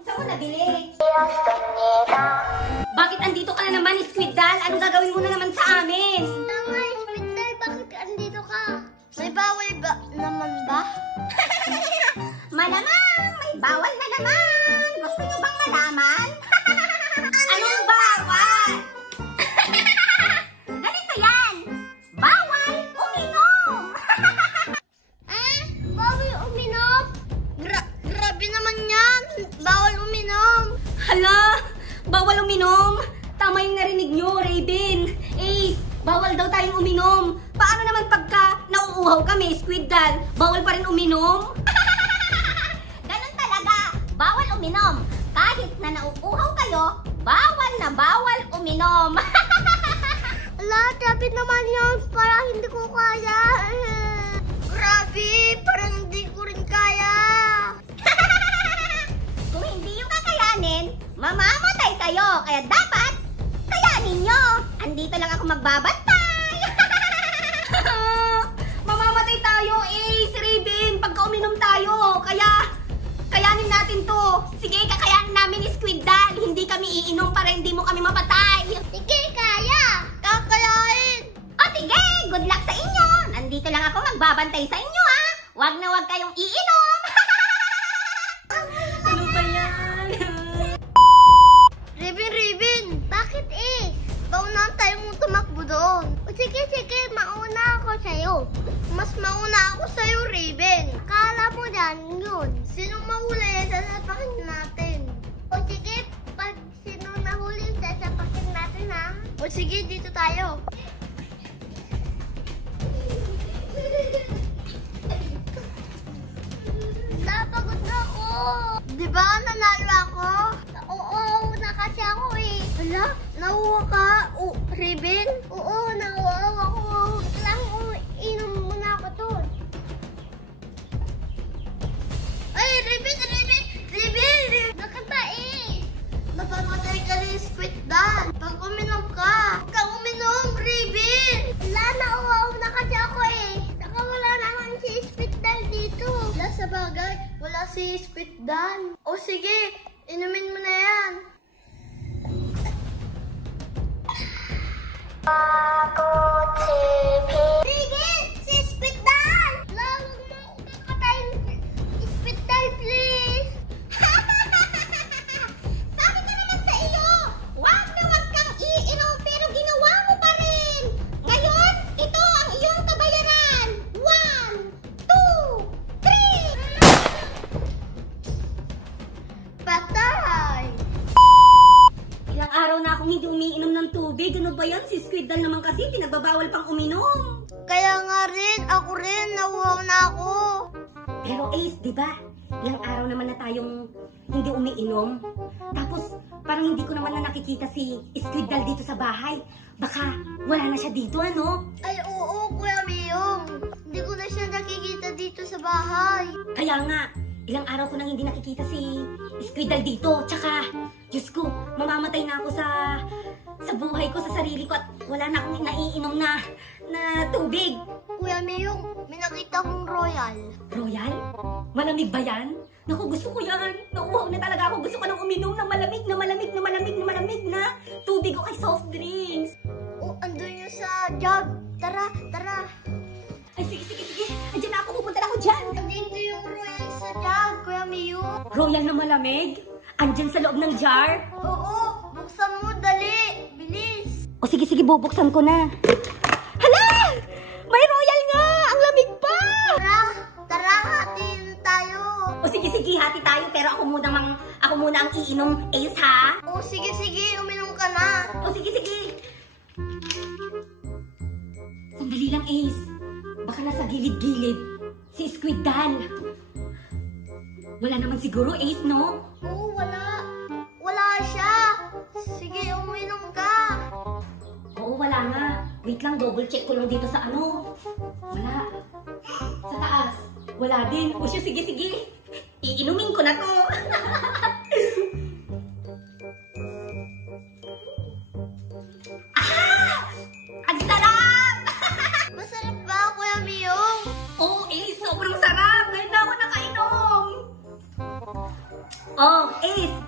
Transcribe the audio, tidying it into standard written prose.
Saan mo nabili? Bakit andito ka na naman, Squid Doll? Anong gagawin mo na naman sa amin? Tama, Squid Doll, bakit andito ka? May bawal ba naman ba? Malamang! May bawal na naman! Gusto nyo bang malaman? Anong bawal? Ganito yan! Bawal uminom! Bawal uminom? Grabe naman yan! Bawal uminom! Hala! Bawal uminom! Tama yung narinig nyo, Raven! Ace! Bawal daw tayong uminom! Paano naman pagka nauuhaw kami, Squid Doll? Bawal pa rin uminom? Ganun talaga! Bawal uminom! Kahit na nauuhaw kayo, bawal na bawal uminom! Ala, grabe naman yun! Parang hindi ko kaya! Grabe! Parang hindi ko rin kaya! Kung hindi yung kakayanin, mamamatay kayo! Kaya dapat, kayanin nyo! Andito lang ako magbabantay! Mamamatay tayo, Ace, Raven, pagka uminom tayo! Kaya, kayanin natin to! Sige, kakayanin namin ni Squid Doll! Hindi kami iinom para hindi mo kami mapatay! Sige, kaya! Kakayain! O sige, good luck sa inyo! Nandito lang ako magbabantay sa inyo, ha! Wag na wag kayong iinom! Ano ba yan? Raven! Bakit Baunahan tayo mong tumakbo doon. O sige, mauna ako sa'yo. Mas mauna ako sa'yo, Raven. Kala mo yan, yun. Sinong mahuli, sasapakin natin. O sige, pag sino nahuli, sasapakin natin, ha? O sige, dito tayo. Napagod na ako. Di ba nanalo ako? Oo, na kasi ako Hala, nahuwa ka? Raven? Oo, nahuwa ako. Kailangan inom muna ako doon. Ay, Raven! Bakit ba Mapamatay ka ni Squid Doll. Pag uminom ka. Huwag kang uminom, Raven! Wala, nahuwa na kasi ako Saka wala naman si Squid Doll dito. Wala sa bagay, wala si Squid Doll. O sige, inumin mo na yan. Raven! Si Squid Doll! Wala, huwag mo ako papatayin. Squid Doll, please! Sabi ko naman sa iyo, wag na wag kang iinom pero ginawa mo pa rin. Ngayon, ito ang iyong kabayaran. 1, 2, 3. Patay! Ilang araw na akong hindi umiinom ng tubig. Ano ba yan? Si Squid Doll naman kasi pinagbabawal pang uminom. Kaya nga rin, ako rin, nahuwaw na ako. Pero Ace, di ba? Ilang araw naman na tayong hindi umiinom. Tapos, parang hindi ko naman na nakikita si Squid Doll dito sa bahay. Baka wala na siya dito, ano? Ay, oo, Kuya Miyong. Hindi ko na siya nakikita dito sa bahay. Kaya nga, ilang araw ko nang hindi nakikita si Squid Doll dito. Tsaka, Diyos ko, mamamatay na ako sa buhay ko, sa sarili ko at wala na akong naiinom na tubig. Kuya Miyong, may nakita kong royal. Royal? Malamig ba yan? Naku, gusto ko yan. Nauuhaw na talaga ako. Gusto ko nang uminom ng malamig na tubig o kay soft drinks. Oh, andun yun sa jug. Tara. Ay, sige. Andiyan na ako. Pupunta na ako dyan. Andito yung royal sa jug, Kuya Miyong. Royal na malamig? Andyan sa loob ng jar? Oo, buksan mo, dali. Bilis. O sige, bubuksan ko na. Hala! May royal nga! Ang lamig pa! Tara, hatiin tayo. O sige, hati tayo. Pero ako muna ang iinom, Ace, ha? Oh, sige, uminom ka na. O sige. Sandali lang, Ace. Baka nasa gilid-gilid si Squid Doll. Wala naman siguro, Ace, no? Oo, wala siya. Sige, uminom ka. Oo, wala nga. Wait lang, double check ko lang dito sa ano. Wala. Sa taas. Wala din. O siya, sige. Iinumin ko na to. Ang sarap! Masarap ba, Kuya Miyong? Oo, Ace, sobrang sarap. Ngayon na ako nakainom. O Oh, Ace,